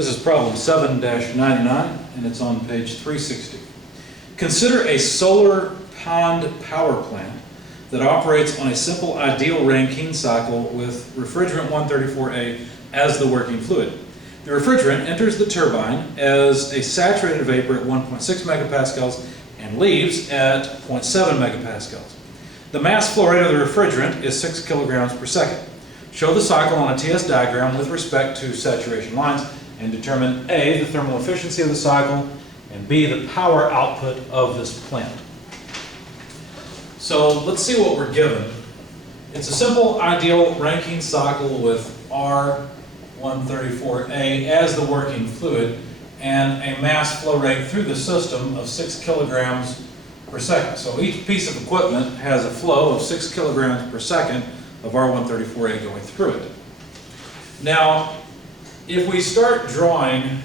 This is problem 7-99, and it's on page 360. Consider a solar pond power plant that operates on a simple ideal Rankine cycle with refrigerant 134A as the working fluid. The refrigerant enters the turbine as a saturated vapor at 1.6 megapascals and leaves at 0.7 megapascals. The mass flow rate of the refrigerant is 6 kilograms per second. Show the cycle on a TS diagram with respect to saturation lines and determine A, the thermal efficiency of the cycle, and B, the power output of this plant. So let's see what we're given. It's a simple ideal Rankine cycle with R134A as the working fluid and a mass flow rate through the system of 6 kilograms per second. So each piece of equipment has a flow of 6 kilograms per second of R134A going through it. Now, if we start drawing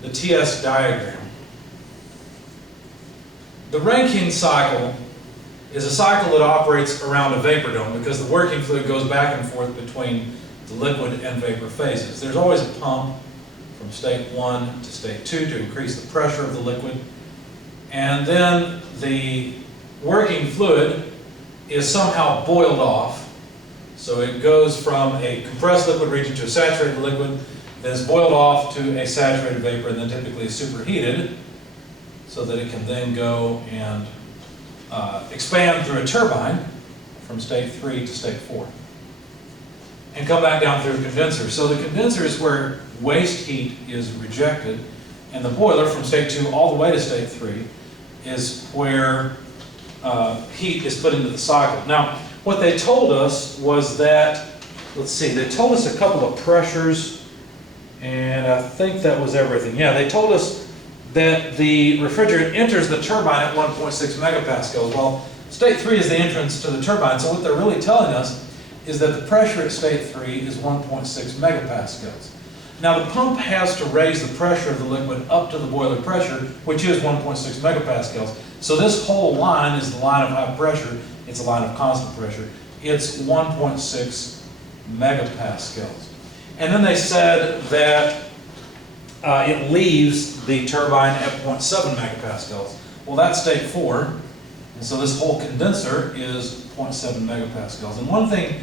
the TS diagram, the Rankine cycle is a cycle that operates around a vapor dome because the working fluid goes back and forth between the liquid and vapor phases. There's always a pump from state 1 to state 2 to increase the pressure of the liquid. And then the working fluid is somehow boiled off. So it goes from a compressed liquid region to a saturated liquid, then is boiled off to a saturated vapor, and then typically is superheated so that it can then go and expand through a turbine from state 3 to state 4 and come back down through a condenser. So the condenser is where waste heat is rejected, and the boiler from state 2 all the way to state 3 is where heat is put into the cycle. Now, what they told us was that, let's see, they told us a couple of pressures, and I think that was everything. Yeah, they told us that the refrigerant enters the turbine at 1.6 megapascals. Well, state 3 is the entrance to the turbine, so what they're really telling us is that the pressure at state 3 is 1.6 megapascals. Now, the pump has to raise the pressure of the liquid up to the boiler pressure, which is 1.6 megapascals. So this whole line is the line of high pressure. It's a line of constant pressure. It's 1.6 megapascals. And then they said that it leaves the turbine at 0.7 megapascals. Well, that's state 4, and so this whole condenser is 0.7 megapascals. And one thing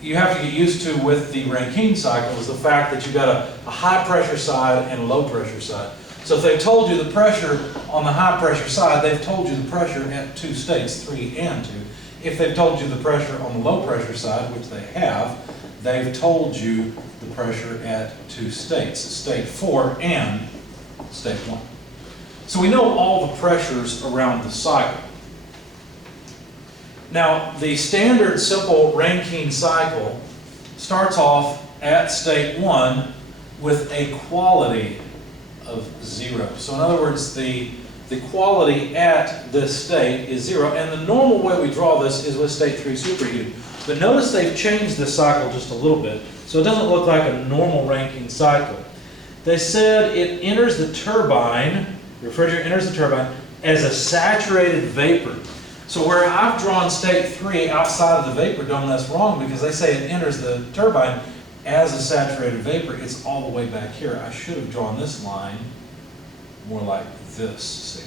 you have to get used to with the Rankine cycle is the fact that you've got a high pressure side and a low pressure side. So if they've told you the pressure on the high pressure side, they've told you the pressure at 2 states, 3 and 2. If they've told you the pressure on the low pressure side, which they have, they've told you the pressure at 2 states, state 4 and state 1. So we know all the pressures around the cycle. Now, the standard simple Rankine cycle starts off at state 1 with a quality of 0. So in other words, the quality at this state is 0, and the normal way we draw this is with state 3 superheated. But notice they've changed this cycle just a little bit, so it doesn't look like a normal Rankine cycle. They said it enters the turbine, the refrigerant enters the turbine as a saturated vapor. So where I've drawn state 3 outside of the vapor dome, that's wrong because they say it enters the turbine as a saturated vapor. It's all the way back here. I should have drawn this line more like this, see.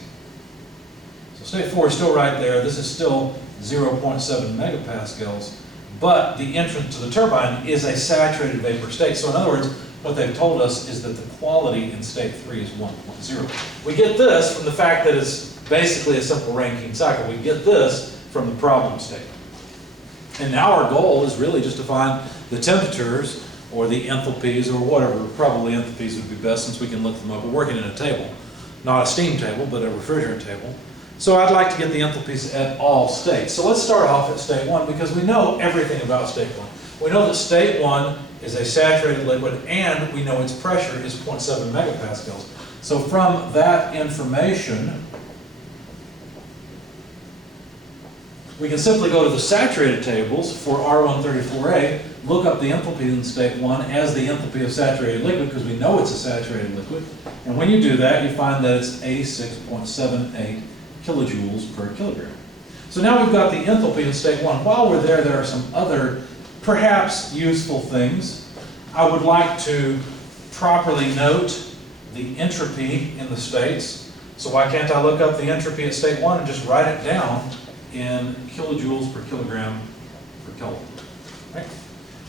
So state 4 is still right there. This is still 0.7 megapascals, but the entrance to the turbine is a saturated vapor state. So in other words, what they've told us is that the quality in state 3 is 1.0. We get this from the fact that it's basically a simple Rankine cycle. We get this from the problem statement. And now our goal is really just to find the temperatures or the enthalpies or whatever. Probably enthalpies would be best since we can look them up. We're working in a table, not a steam table, but a refrigerant table. So I'd like to get the enthalpies at all states. So let's start off at state 1 because we know everything about state 1. We know that state 1 is a saturated liquid and we know its pressure is 0.7 megapascals. So from that information, we can simply go to the saturated tables for R134A, look up the enthalpy in state 1 as the enthalpy of saturated liquid because we know it's a saturated liquid. And when you do that, you find that it's 86.78 kilojoules per kilogram. So now we've got the enthalpy in state 1. While we're there, there are some other perhaps useful things. I would like to properly note the entropy in the states. So why can't I look up the entropy at state 1 and just write it down in kilojoules per kilogram per Kelvin? Right?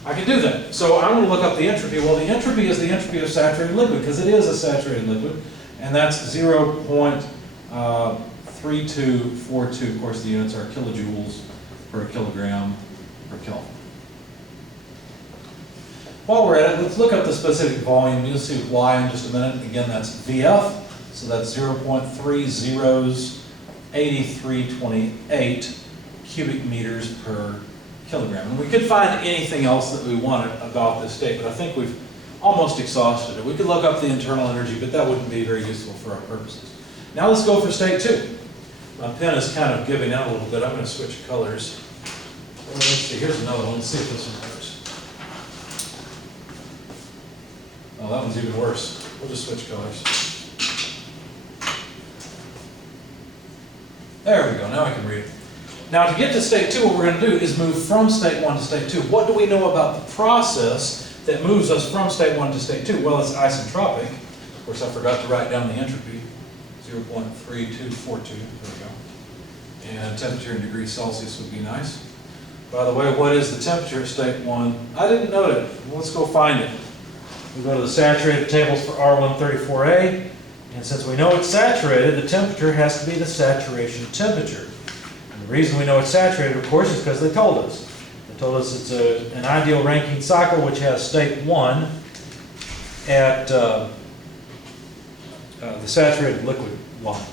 I can do that. So I'm going to look up the entropy. Well, the entropy is the entropy of saturated liquid, because it is a saturated liquid, and that's 0.3242. Of course, the units are kilojoules per kilogram per Kelvin. While we're at it, let's look up the specific volume. You'll see why in just a minute. Again, that's VF, so that's 0.308328 cubic meters per kilogram. And we could find anything else that we wanted about this state, but I think we've almost exhausted it. We could look up the internal energy, but that wouldn't be very useful for our purposes. Now let's go for state 2. My pen is kind of giving out a little bit. I'm going to switch colors. Well, let's see, here's another one. Let's see if this one works. Oh, that one's even worse. We'll just switch colors. There we go, now I can read it. Now to get to state 2, what we're going to do is move from state 1 to state 2. What do we know about the process that moves us from state 1 to state 2? Well, it's isentropic. Of course, I forgot to write down the entropy. 0.3242, there we go. And temperature in degrees Celsius would be nice. By the way, what is the temperature at state 1? I didn't note it. Let's go find it. We go to the saturated tables for R134A, and since we know it's saturated, the temperature has to be the saturation temperature. And the reason we know it's saturated, of course, is because they told us. They told us it's an ideal Rankine cycle, which has state 1 at the saturated liquid line.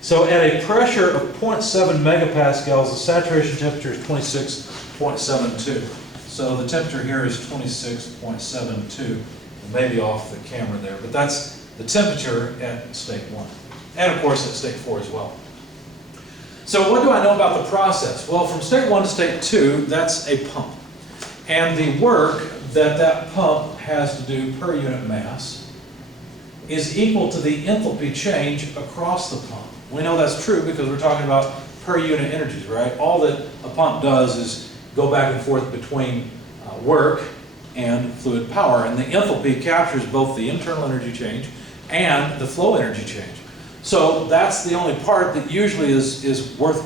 So at a pressure of 0.7 megapascals, the saturation temperature is 26.72. So the temperature here is 26.72. Maybe off the camera there, but that's the temperature at state 1. And of course at state 4 as well. So what do I know about the process? Well, from state 1 to state 2, that's a pump. And the work that that pump has to do per unit mass is equal to the enthalpy change across the pump. We know that's true because we're talking about per unit energies, right? All that a pump does is go back and forth between work and fluid power, and the enthalpy captures both the internal energy change and the flow energy change. So that's the only part that usually is worth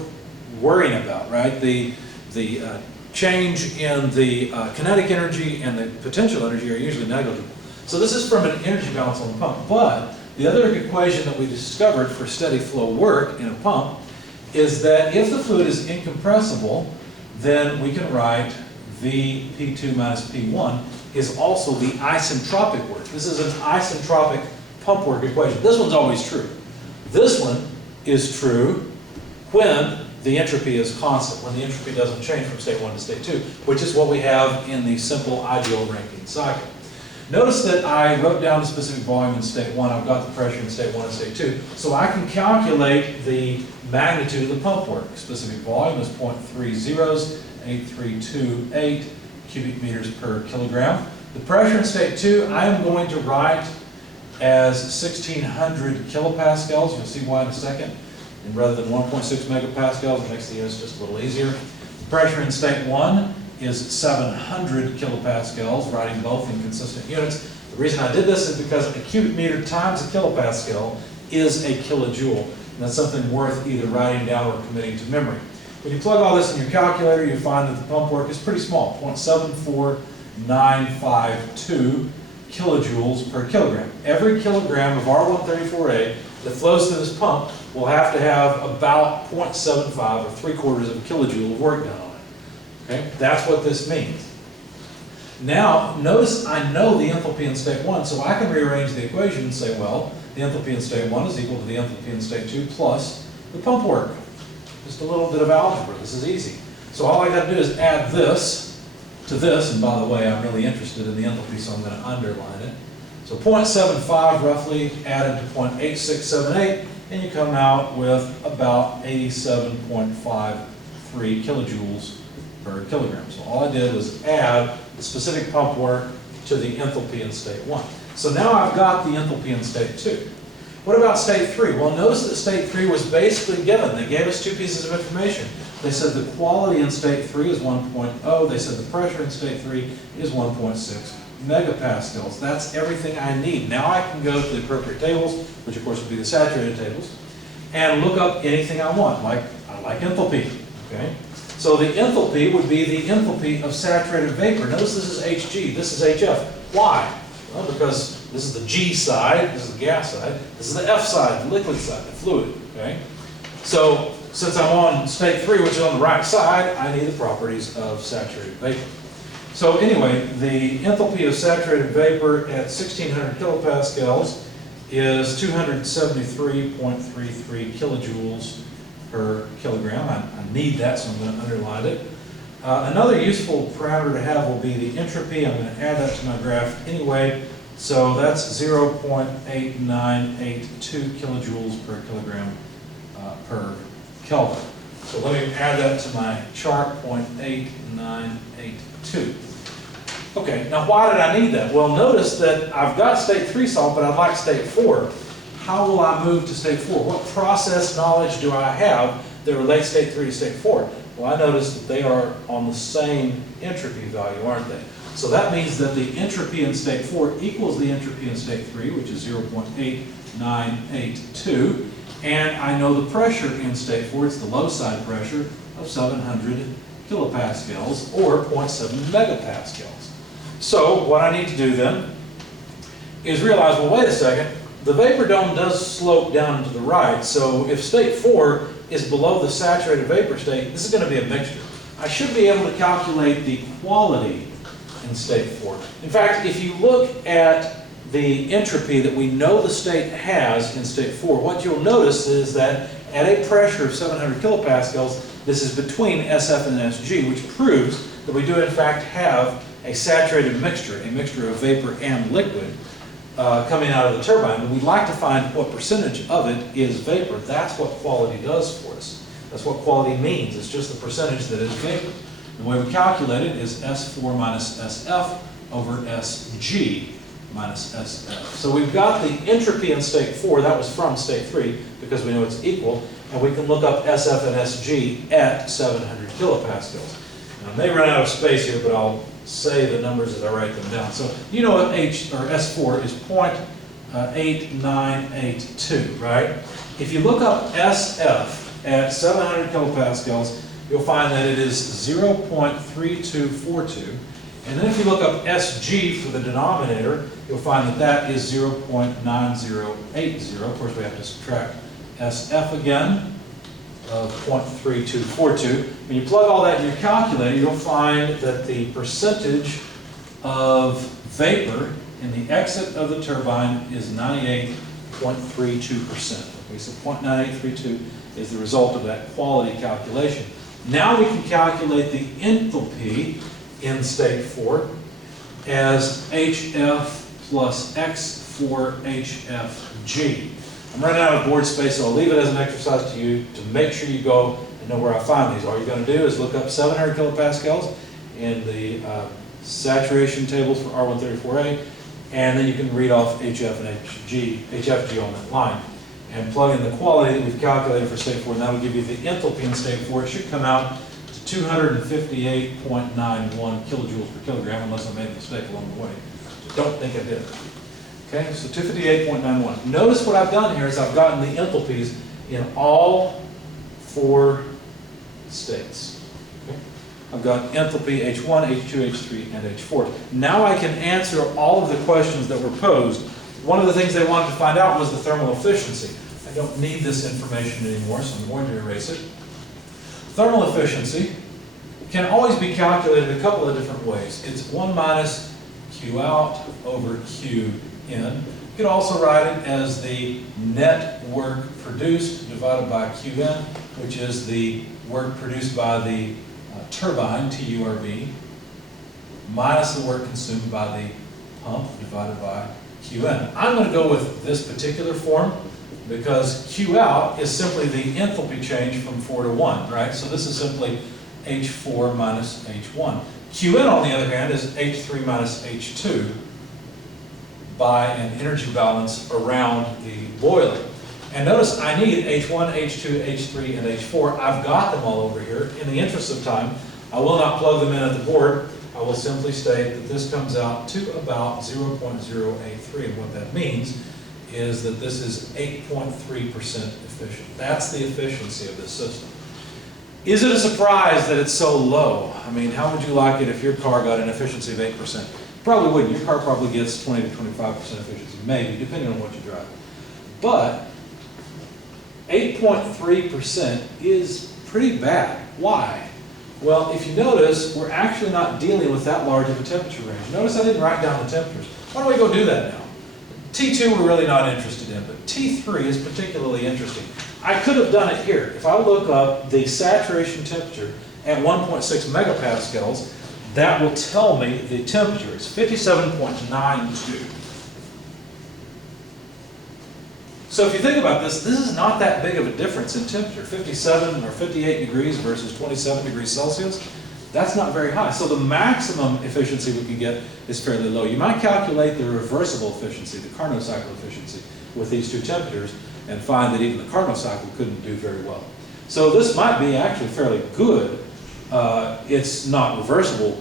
worrying about, right? The change in the kinetic energy and the potential energy are usually negligible. So this is from an energy balance on the pump. But the other equation that we discovered for steady flow work in a pump is that if the fluid is incompressible, then we can write Vp2 minus P1 is also the isentropic work. This is an isentropic pump work equation. This one's always true. This one is true when the entropy is constant, when the entropy doesn't change from state 1 to state 2, which is what we have in the simple ideal Rankine cycle. Notice that I wrote down the specific volume in state 1. I've got the pressure in state 1 and state 2. So I can calculate the magnitude of the pump work. Specific volume is 0.308328 cubic meters per kilogram. The pressure in state 2, I am going to write as 1600 kilopascals. You'll see why in a second. And rather than 1.6 megapascals, it makes the units just a little easier. The pressure in state 1 is 700 kilopascals, writing both in consistent units. The reason I did this is because a cubic meter times a kilopascal is a kilojoule. And that's something worth either writing down or committing to memory. When you plug all this in your calculator, you find that the pump work is pretty small, 0.74952 kilojoules per kilogram. Every kilogram of R134A that flows through this pump will have to have about 0.75 or 3/4 of a kilojoule of work done on it. Okay? That's what this means. Now, notice I know the enthalpy in state 1, so I can rearrange the equation and say, well, the enthalpy in state 1 is equal to the enthalpy in state 2 plus the pump work. Just a little bit of algebra. This is easy. So all I got to do is add this to this, and by the way, I'm really interested in the enthalpy, so I'm going to underline it. So 0.75 roughly added to 0.8678, and you come out with about 87.53 kilojoules per kilogram. So all I did was add the specific pump work to the enthalpy in state 1. So now I've got the enthalpy in state 2. What about state 3? Well, notice that state 3 was basically given. They gave us two pieces of information. They said the quality in state 3 is 1.0. They said the pressure in state 3 is 1.6 megapascals. That's everything I need. Now I can go to the appropriate tables, which of course would be the saturated tables, and look up anything I want, like I like enthalpy, okay? So the enthalpy would be the enthalpy of saturated vapor. Notice this is Hg, this is Hf. Why? Well, because this is the G side, this is the gas side, this is the F side, the liquid side, the fluid, okay? So since I'm on state 3, which is on the right side, I need the properties of saturated vapor. So anyway, the enthalpy of saturated vapor at 1600 kilopascals is 273.33 kilojoules per kilogram. I need that, so I'm going to underline it. Another useful parameter to have will be the entropy. I'm going to add that to my graph anyway. So that's 0.8982 kilojoules per kilogram per Kelvin. So let me add that to my chart, 0.8982. Okay, now why did I need that? Well, notice that I've got state 3 solved, but I'd like state 4. How will I move to state 4? What process knowledge do I have that relates state 3 to state 4? Well, I noticed that they are on the same entropy value, aren't they? So that means that the entropy in state 4 equals the entropy in state 3, which is 0.8982. And I know the pressure in state 4, it's the low side pressure of 700 kilopascals or 0.7 megapascals. So what I need to do then is realize, well, wait a second, the vapor dome does slope down to the right, so if state 4 is below the saturated vapor state, this is going to be a mixture. I should be able to calculate the quality in state 4. In fact, if you look at the entropy that we know the state has in state 4, what you'll notice is that at a pressure of 700 kilopascals, this is between SF and SG, which proves that we do in fact have a saturated mixture, a mixture of vapor and liquid coming out of the turbine. And we'd like to find what percentage of it is vapor. That's what quality does for us. That's what quality means. It's just the percentage that is vapor. The way we calculate it is S4 minus SF over SG minus SF. So we've got the entropy in state 4, that was from state 3, because we know it's equal, and we can look up SF and SG at 700 kilopascals. Now, I may run out of space here, but I'll say the numbers as I write them down. So you know what S4 is 0.8982, right? If you look up SF at 700 kilopascals, you'll find that it is 0.3242. And then if you look up SG for the denominator, you'll find that that is 0.9080. Of course, we have to subtract SF again of 0.3242. When you plug all that in your calculator, you'll find that the percentage of vapor in the exit of the turbine is 98.32%. Okay, so 0.9832 is the result of that quality calculation. Now we can calculate the enthalpy in state 4 as HF plus X for HFG. I'm running out of board space, so I'll leave it as an exercise to you to make sure you go and know where I find these. All you're going to do is look up 700 kilopascals in the saturation tables for R134A, and then you can read off HF and HFG on that line. And plug in the quality that we've calculated for state 4, and that will give you the enthalpy in state 4. It should come out to 258.91 kilojoules per kilogram, unless I made a mistake along the way. Don't think I did. Okay, so 258.91. Notice what I've done here is I've gotten the enthalpies in all 4 states. Okay? I've got enthalpy H1, H2, H3, and H4. Now I can answer all of the questions that were posed. One of the things they wanted to find out was the thermal efficiency. I don't need this information anymore, so I'm going to erase it. Thermal efficiency can always be calculated a couple of different ways. It's 1 minus Q out over Q in. You could also write it as the net work produced divided by Qn, which is the work produced by the turbine, TURB, minus the work consumed by the pump divided by Qn. I'm going to go with this particular form because Q out is simply the enthalpy change from 4 to 1, right? So this is simply H4 minus H1. Qn, on the other hand, is H3 minus H2 by an energy balance around the boiler. And notice I need H1, H2, H3, and H4. I've got them all over here. In the interest of time, I will not plug them in at the board. I I will simply state that this comes out to about 0.083, and what that means is that this is 8.3% efficient. That's the efficiency of this system. Is it a surprise that it's so low? I mean, how would you like it if your car got an efficiency of 8%? Probably wouldn't. Your car probably gets 20 to 25% efficiency, maybe, depending on what you drive. But 8.3% is pretty bad. Why? Well, if you notice, we're actually not dealing with that large of a temperature range. Notice I didn't write down the temperatures. Why don't we go do that now? T2 we're really not interested in, but T3 is particularly interesting. I could have done it here. If I look up the saturation temperature at 1.6 megapascals, that will tell me the temperature. It's 57.92. So if you think about this, this is not that big of a difference in temperature. 57 or 58 degrees versus 27 degrees Celsius, that's not very high. So the maximum efficiency we can get is fairly low. You might calculate the reversible efficiency, the Carnot cycle efficiency, with these two temperatures and find that even the Carnot cycle couldn't do very well. So this might be actually fairly good. It's not reversible,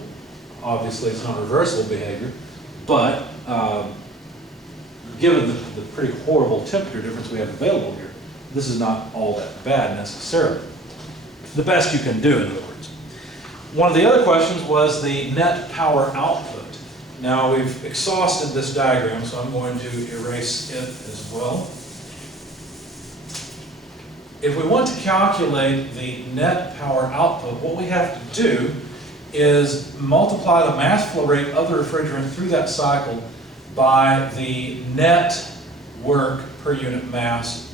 obviously it's not reversible behavior, but given the pretty horrible temperature difference we have available here, this is not all that bad necessarily. The best you can do, in other words. One of the other questions was the net power output. Now we've exhausted this diagram, so I'm going to erase it as well. If we want to calculate the net power output, what we have to do is multiply the mass flow rate of the refrigerant through that cycle by the net work per unit mass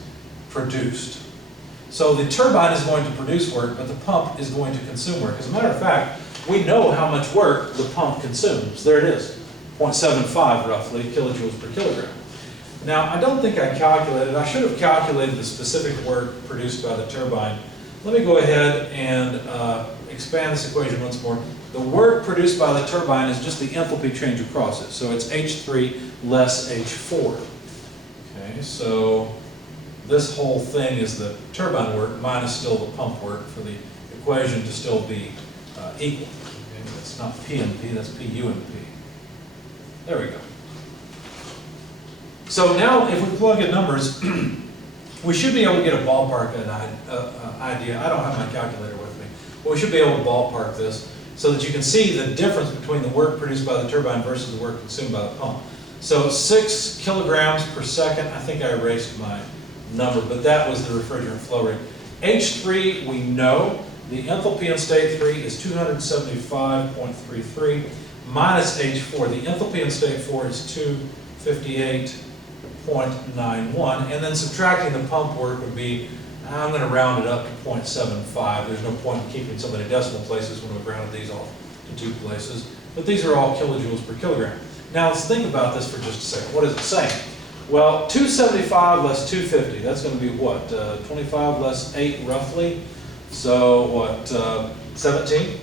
produced. So the turbine is going to produce work, but the pump is going to consume work. As a matter of fact, we know how much work the pump consumes. There it is, 0.75 roughly kilojoules per kilogram. Now, I don't think I calculated, I should have calculated the specific work produced by the turbine. Let me go ahead and expand this equation once more. The work produced by the turbine is just the enthalpy change across it. So it's H3 less H4. Okay, so this whole thing is the turbine work minus still the pump work for the equation to still be equal. Okay, that's not P and P, that's PU and P. There we go. So now if we plug in numbers, we should be able to get a ballpark idea. I don't have my calculator with me, but we should be able to ballpark this so that you can see the difference between the work produced by the turbine versus the work consumed by the pump. So 6 kilograms per second, I think I erased my number, but that was the refrigerant flow rate. H3, we know. The enthalpy in state 3 is 275.33 minus H4. The enthalpy in state 4 is 258.91, and then subtracting the pump work would be, I'm going to round it up to 0.75. There's no point in keeping so many decimal places when we've rounded these off to 2 places. But these are all kilojoules per kilogram. Now let's think about this for just a second. What is it saying? Well, 275 less 250, that's going to be what? 25 less 8 roughly. So what, 17?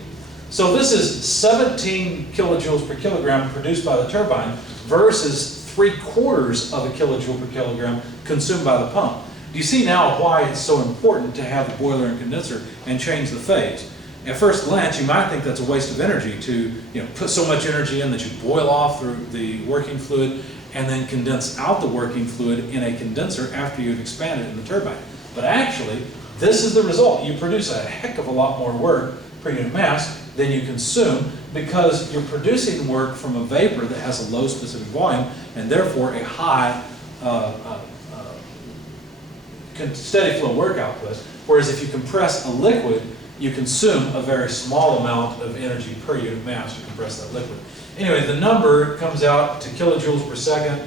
So this is 17 kilojoules per kilogram produced by the turbine versus 3/4 of a kilojoule per kilogram consumed by the pump. Do you see now why it's so important to have the boiler and condenser and change the phase? At first glance, you might think that's a waste of energy to put so much energy in that you boil off the working fluid and then condense out the working fluid in a condenser after you've expanded in the turbine. But actually, this is the result. You produce a heck of a lot more work per unit mass than you consume because you're producing work from a vapor that has a low specific volume and therefore a high steady flow work output. Whereas if you compress a liquid, you consume a very small amount of energy per unit mass to compress that liquid. Anyway, the number comes out to kilojoules per second,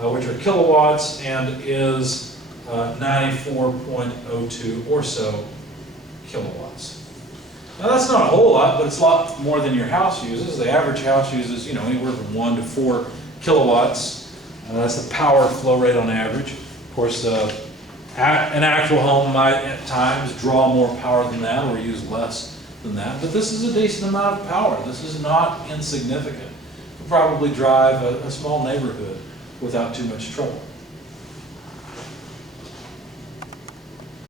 which are kilowatts, and is 94.02 or so kilowatts. Now that's not a whole lot, but it's a lot more than your house uses. The average house uses, anywhere from 1 to 4 kilowatts. That's the power flow rate on average. Of course, an actual home might at times draw more power than that or use less than that, but this is a decent amount of power. This is not insignificant. You could probably drive a small neighborhood without too much trouble.